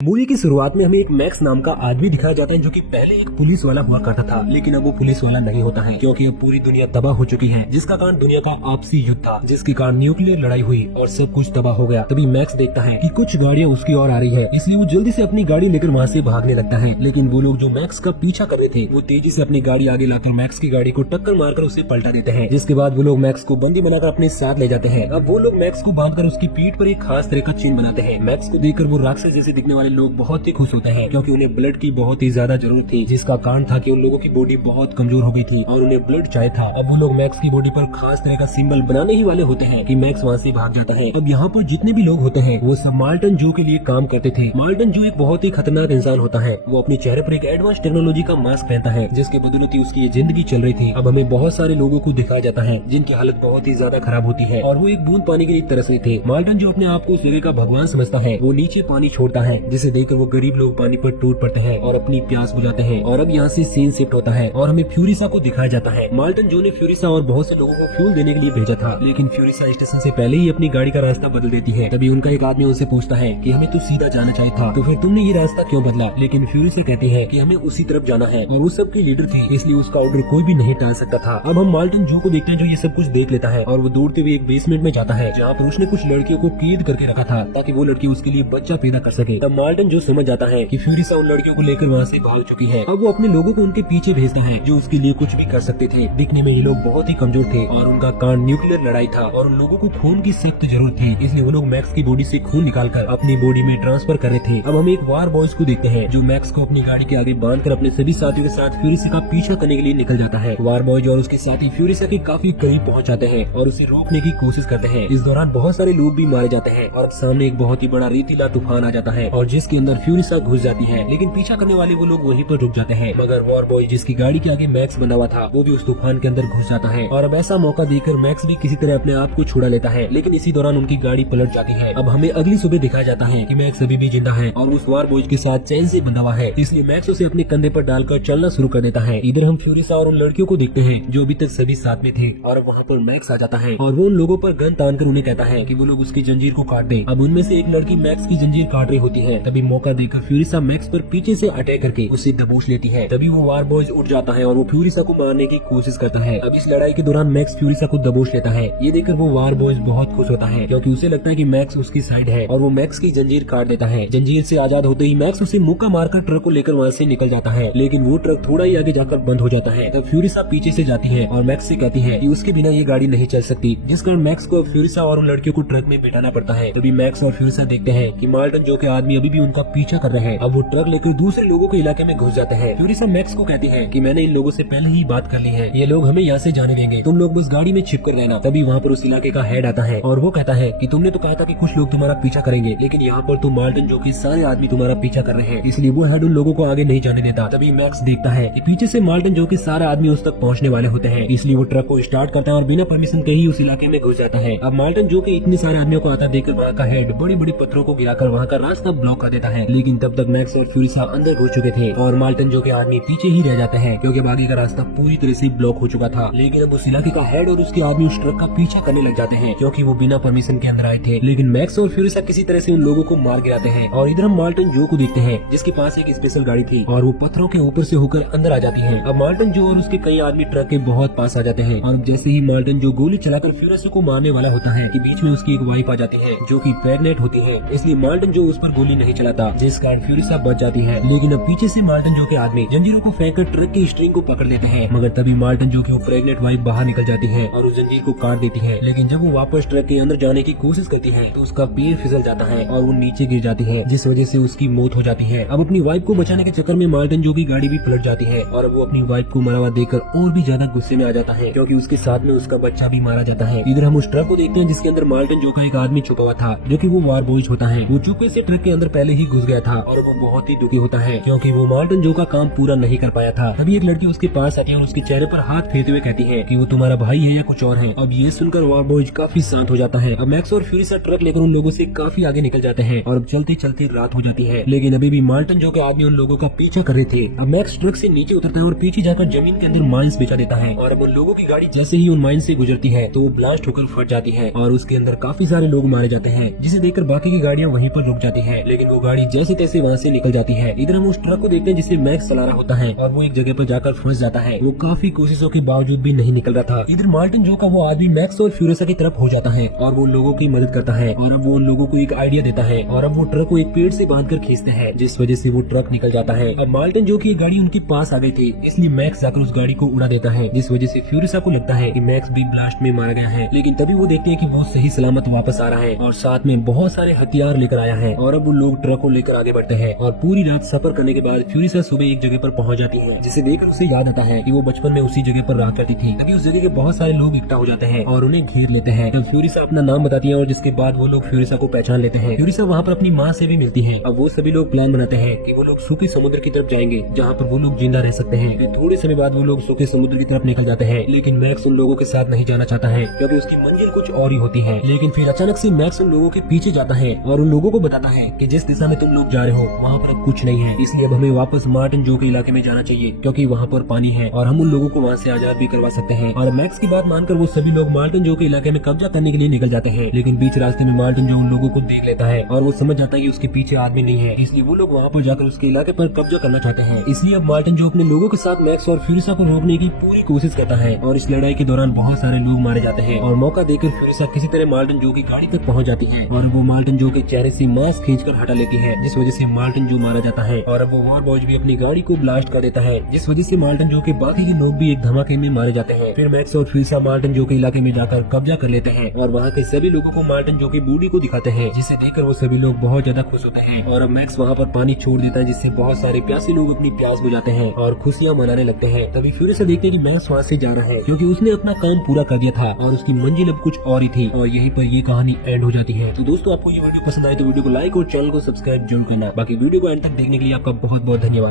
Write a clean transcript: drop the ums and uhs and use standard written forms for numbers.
Movie की शुरुआत में हमें एक मैक्स नाम का आदमी दिखाया जाता है जो कि पहले एक पुलिस वाला हुआ करता था, लेकिन अब वो पुलिस वाला नहीं होता है क्योंकि अब पूरी दुनिया तबाह हो चुकी है, जिसका कारण दुनिया का आपसी युद्ध था, जिसके कारण न्यूक्लियर लड़ाई हुई और सब कुछ तबाह हो गया। तभी मैक्स देखता है कि कुछ गाड़ियां उसकी ओर आ रही है, इसलिए वो जल्दी से अपनी गाड़ी लेकर वहाँ से भागने लगता है। लेकिन वो लोग जो मैक्स का पीछा कर रहे थे वो तेजी से अपनी गाड़ी आगे लाकर मैक्स की गाड़ी को टक्कर मारकर उसे पलटा देते हैं, जिसके बाद वो लोग मैक्स को बंदी बनाकर अपने साथ ले जाते हैं। अब वो लोग मैक्स को बांधकर उसकी पीठ पर एक खास तरह का चिन्ह बनाते हैं। मैक्स को देखकर वो राक्षस जैसे दिखने वाले लोग बहुत ही खुश होते हैं क्योंकि उन्हें ब्लड की बहुत ही ज्यादा जरूरत थी, जिसका कारण था कि उन लोगों की बॉडी बहुत कमजोर हो गई थी और उन्हें ब्लड चाहिए था। अब वो लोग मैक्स की बॉडी पर खास तरह का सिंबल बनाने ही वाले होते हैं कि मैक्स वहाँ से भाग जाता है। अब यहाँ पर जितने भी लोग होते हैं वो सब माल्टन जो के लिए काम करते थे। माल्टन जो एक बहुत ही खतरनाक इंसान होता है, वो अपने चेहरे पर एक एडवांस टेक्नोलॉजी का मास्क पहनता है, जिसके बदौलत ही उसकी ये जिंदगी चल रही थी। अब हमें बहुत सारे लोगों को दिखाया जाता है जिनकी हालत बहुत ही ज्यादा खराब होती है और वो एक बूंद पानी के लिए तरस रहे थे। माल्टन जो अपने आप को उस जगह का भगवान समझता है, वो नीचे पानी छोड़ता है, जिसे देखकर वो गरीब लोग पानी पर टूट पड़ते हैं और अपनी प्यास बुझाते हैं। और अब यहाँ से सीन शिफ्ट होता है और हमें फ्यूरिसा को दिखाया जाता है। माल्टन जो ने फ्यूरिसा और बहुत से लोगों को फ्यूल देने के लिए भेजा था, लेकिन फ्यूरिसा स्टेशन से पहले ही अपनी गाड़ी का रास्ता बदल देती है। तभी उनका एक आदमी उनसे पूछता है कि हमें तो सीधा जाना चाहिए था, तो फिर तुमने ये रास्ता क्यों बदला? लेकिन फ्यूरिसा कहती है कि हमें उसी तरफ जाना है और वो सबकी लीडर थी, इसलिए उसका ऑर्डर कोई भी नहीं टाल सकता था। अब हम माल्टन जो को देखते हैं जो ये सब कुछ देख लेता है और वो दौड़ते हुए एक बेसमेंट में जाता है जहाँ पर उसने कुछ लड़कियों को कैद करके रखा था ताकि वो लड़की उसके लिए बच्चा पैदा कर सके। तब माल्टन जो समझ जाता है कि फ्यूरिसा उन लड़कियों को लेकर वहाँ से भाग चुकी है। अब वो अपने लोगों को उनके पीछे भेजता है जो उसके लिए कुछ भी कर सकते थे। दिखने में ये लोग बहुत ही कमजोर थे और उनका कारण न्यूक्लियर लड़ाई था और उन लोगों को खून की सख्त जरूरत थी, इसलिए वो लोग मैक्स की बॉडी से खून निकालकर अपनी बॉडी में ट्रांसफर कर रहे थे। अब हम एक वार बॉयज को देखते हैं जो मैक्स को अपनी गाड़ी के आगे बांधकर अपने सभी साथियों के साथ फ्यूरिसा का पीछा करने के लिए निकल जाता है। वार बॉयज और उसके साथी फ्यूरिसा के काफी करीब पहुँच जाते हैं और उसे रोकने की कोशिश करते हैं। इस दौरान बहुत सारे लोग भी मारे जाते हैं और सामने एक बहुत ही बड़ा रेतीला तूफान आ जाता है और जिसके अंदर फ्यूरिसा घुस जाती है, लेकिन पीछा करने वाले वो लोग वहीं पर रुक जाते हैं। मगर वॉर बॉय जिसकी गाड़ी के आगे मैक्स बना हुआ था वो भी उस तूफान के अंदर घुस जाता है और अब ऐसा मौका देकर मैक्स भी किसी तरह अपने आप को छुड़ा लेता है, लेकिन इसी दौरान उनकी गाड़ी पलट जाती है। अब हमें अगली सुबह दिखाया जाता है कि मैक्स अभी भी जिंदा है और उस वॉर बॉय के साथ चैन से बंधा हुआ है, इसलिए मैक्स उसे अपने कंधे पर डालकर चलना शुरू कर देता है। इधर हम फ्यूरिसा और उन लड़कियों को देखते हैं जो अभी तक सभी साथ में थे और वहाँ पर मैक्स आ जाता है और वो उन लोगों पर गन तानकर उन्हें कहता है कि वो लोग उसकी जंजीर को काट दें। अब उनमें से एक लड़की मैक्स की जंजीर काट रही होती है, तभी मौका देकर फ्यूरिसा मैक्स पर पीछे से अटैक करके उसे दबोच लेती है। तभी वो वार बॉयज उठ जाता है और वो फ्यूरिसा को मारने की कोशिश करता है। अब इस लड़ाई के दौरान मैक्स फ्यूरिसा को दबोच लेता है। ये देखकर वो वार बॉयज बहुत खुश होता है क्योंकि उसे लगता है कि मैक्स उसकी साइड है और वो मैक्स की जंजीर काट देता है। जंजीर से आजाद होते ही मैक्स उसे मुक्का मारकर ट्रक को लेकर वहाँ से निकल जाता है, लेकिन वो ट्रक थोड़ा ही आगे जाकर बंद हो जाता है। तब फ्यूरिसा पीछे से जाती है और मैक्स से कहती है कि उसके बिना ये गाड़ी नहीं चल सकती, जिस कारण मैक्स को फ्यूरिसा और उन लड़कियों को ट्रक में बिठाना पड़ता है। तभी मैक्स और फ्यूरिसा देखते हैं कि माल्टन जो के आदमी अभी भी उनका पीछा कर रहे हैं। अब वो ट्रक लेकर दूसरे लोगों के इलाके में घुस जाते हैं। फ्यूरिसा मैक्स को कहती है कि मैंने इन लोगों से पहले ही बात कर ली है, ये लोग हमें यहाँ से जाने देंगे, तुम लोग बस गाड़ी में छिप कर रहना। तभी वहाँ पर उस इलाके का हेड आता है और वो कहता है कि तुमने तो कहा था कि कुछ लोग तुम्हारा पीछा करेंगे, लेकिन यहाँ पर तो माल्टन जो कि सारे आदमी तुम्हारा पीछा कर रहे हैं, इसलिए वो हेड उन लोगों को आगे नहीं जाने देता। तभी मैक्स देखता है कि पीछे से माल्टन जो कि सारे आदमी उस तक पहुँचने वाले होते हैं, इसलिए वो ट्रक को स्टार्ट करता है और बिना परमिशन के ही उस इलाके में घुस जाता है। अब माल्टन जो कि इतने सारे आदमियों को आता देखकर वहाँ का हेड बड़ी बड़ी पत्थरों को गिराकर वहाँ का रास्ता ब्लॉक कर देता है, लेकिन तब तक मैक्स और फ्यूरिसा अंदर घुस चुके थे और माल्टन जो के आदमी पीछे ही रह जाते हैं क्योंकि आगे का रास्ता पूरी तरह से ब्लॉक हो चुका था। लेकिन अब उस इलाके का हेड और उसके आदमी उस ट्रक का पीछा करने लग जाते हैं क्योंकि वो बिना परमिशन के अंदर आए थे, लेकिन मैक्स और फ्यूरिसा किसी तरह से उन लोगों को मार गिराते हैं। और इधर हम माल्टन जो को देखते हैं जिसके पास एक स्पेशल गाड़ी थी और वो पत्थरों के ऊपर से होकर अंदर आ जाती है। अब माल्टन जो और उसके कई आदमी ट्रक के बहुत पास आ जाते हैं और जैसे ही माल्टन जो गोली चलाकर फ्यूरिसा को मारने वाला होता है कि बीच में उसकी एक वाइफ आ जाती है जो कि प्रेग्नेंट होती है, इसलिए माल्टन जो उस पर गोली नहीं चलाता, जिस कारण फ्यूरिसा बच जाती है। लेकिन अब पीछे से माल्टन जो के आदमी जंजीरों को फेंककर ट्रक की स्ट्रिंग को पकड़ लेते हैं, मगर तभी माल्टन जो की प्रेग्नेंट वाइफ बाहर निकल जाती है और उस जंजीर को काट देती है। लेकिन जब वो वापस ट्रक के अंदर जाने की कोशिश करती है तो उसका पैर फिसल जाता है और वो नीचे गिर जाती है, जिस वजह से उसकी मौत हो जाती है। अब अपनी वाइफ को बचाने के चक्कर में माल्टन जो की गाड़ी भी पलट जाती है और अब वो अपनी वाइफ को मरा हुआ देखकर और भी ज्यादा गुस्से में आ जाता है क्योंकि उसके साथ में उसका बच्चा भी मारा जाता है। इधर हम उस ट्रक को देखते हैं जिसके अंदर माल्टन जो का एक आदमी छुपा हुआ था जो कि वो वार बॉयज होता है। वो चुपके से ट्रक के अंदर पहले ही घुस गया था और वो बहुत ही दुखी होता है क्योंकि वो माल्टन जो का काम पूरा नहीं कर पाया था। तभी एक लड़की उसके पास आती है और उसके चेहरे पर हाथ फेरते हुए कहती है कि वो तुम्हारा भाई है या कुछ और है। अब ये सुनकर वार बॉयज काफी शांत हो जाता है। अब मैक्स और फ्यूरिसा ट्रक लेकर उन लोगों से काफी आगे निकल जाते हैं और अब चलते चलते रात हो जाती है, लेकिन अभी भी माल्टन जो के आदमी उन लोगों का पीछा कर रहे थे। अब मैक्स ट्रक से नीचे उतरता है और पीछे जाकर जमीन के अंदर माइंस बिछा देता है और अब उन लोगों की गाड़ी जैसे ही उन माइंस से गुजरती है तो वो ब्लास्ट होकर फट जाती है और उसके अंदर काफी सारे लोग मारे जाते हैं, जिसे देखकर बाकी की गाड़ियां वहीं पर रुक जाती हैं। लेकिन वो गाड़ी जैसे तैसे वहाँ से निकल जाती है। इधर हम उस ट्रक को देखते हैं जिसे मैक्स चला रहा होता है और वो एक जगह पर जाकर फंस जाता है। वो काफी कोशिशों के बावजूद भी नहीं निकल रहा था। इधर मार्टिन जो का वो आदमी मैक्स और फ्यूरिसा की तरफ हो जाता है और वो लोगों की मदद करता है और अब वो उन लोगों को एक आइडिया देता है और अब वो ट्रक को एक पेड़ से बांधकर खींचते हैं, जिस वजह से वो ट्रक निकल जाता है। अब मार्टिन जो की गाड़ी उनके पास आ गई थी, इसलिए मैक्स जाकर उस गाड़ी को उड़ा देता है, जिस वजह से फ्यूरिसा को लगता है कि मैक्स भी ब्लास्ट में मारा गया है। लेकिन तभी वो देखते हैं कि वो सही सलामत वापस आ रहा है और साथ में बहुत सारे हथियार लेकर आया है और अब वो लोग ट्रक को लेकर आगे बढ़ते हैं और पूरी रात सफर करने के बाद फ्यूरिसा सुबह एक जगह पर पहुंच जाती है, जिसे देखकर उसे याद आता है कि वो बचपन में उसी जगह पर रहा करती थी। तभी उस जगह के बहुत सारे लोग इकट्ठा हो जाते हैं और उन्हें घेर लेते हैं। तब फ्यूरिसा अपना नाम बताती है और जिसके बाद वो लोग फ्यूरिसा को पहचान लेते हैं। फ्यूरिसा वहाँ पर अपनी माँ से भी मिलती है। अब वो सभी लोग प्लान बनाते हैं कि वो लोग सूखे समुद्र की तरफ जाएंगे, जहाँ पर वो लोग जिंदा रह सकते हैं। फिर थोड़े समय बाद वो लोग सूखे समुद्र की तरफ निकल जाते हैं, लेकिन मैक्स उन लोगों के साथ नहीं जाना चाहता है क्योंकि उसकी मंजिल कुछ और ही होती है। लेकिन फिर अचानक से मैक्स उन लोगों के पीछे जाता है और उन लोगों को बताता है कि जिस दिशा में तुम लोग जा रहे हो वहाँ पर अब कुछ नहीं है, इसलिए अब हमें वापस मार्टिन जो के इलाके में जाना चाहिए क्योंकि वहाँ पर पानी है और हम उन लोगों को वहाँ से आजाद भी करवा सकते हैं। और मैक्स की बात मानकर वो सभी लोग मार्टिन जो के इलाके में कब्जा करने के लिए निकल जाते हैं। लेकिन बीच रास्ते में मार्टिन जो उन लोगों को देख लेता है और वो समझ जाता है कि उसके पीछे आदमी नहीं है, इसलिए वो लोग वहाँ पर जाकर उसके इलाके पर कब्जा करना चाहते हैं। इसलिए अब मार्टिन जो अपने लोगों के साथ मैक्स और फ्यूरिसा को रोकने की पूरी कोशिश करता है और इस लड़ाई के दौरान बहुत सारे लोग मारे जाते हैं और मौका देकर फ्यूरिसा किसी तरह मार्टिन जो की गाड़ी तक पहुँच जाती है और वो मार्टिन जो के चेहरे से मास्क खींचकर हटा लेती है, जिस वजह से मार्टिन जो मारा जाता है। और अब वो वॉर बॉयज भी अपनी गाड़ी को ब्लास्ट कर देता है, जिस वजह से मार्टिन जो के बाकी के लोग भी एक धमाके में मारे जाते हैं। फिर मैक्स और फ्यूरिसा मार्टिन जो के इलाके में जाकर कब्जा कर लेते हैं और वहाँ के सभी लोगों को मार्टिन जो की बॉडी को दिखाते हैं, जिसे देखकर वो सभी लोग बहुत ज्यादा खुश होते हैं। और अब मैक्स वहाँ पर पानी छोड़ देता है, जिससे बहुत सारे प्यासे लोग अपनी प्यास बुझाते हैं और खुशियाँ मनाने लगते हैं। तभी फ्यूरिसा देखते हैं कि मैक्स वहाँ से जा रहा है क्योंकि उसने अपना काम पूरा कर दिया था और उसकी मंजिल अब कुछ और ही थी और यहीं पर ये कहानी एंड हो जाती है। तो दोस्तों, आपको ये वीडियो पसंद आए तो वीडियो को लाइक और चैनल को सब्सक्राइब जरूर करना। बाकी वीडियो को एंड तक देखने के लिए आपका बहुत बहुत धन्यवाद।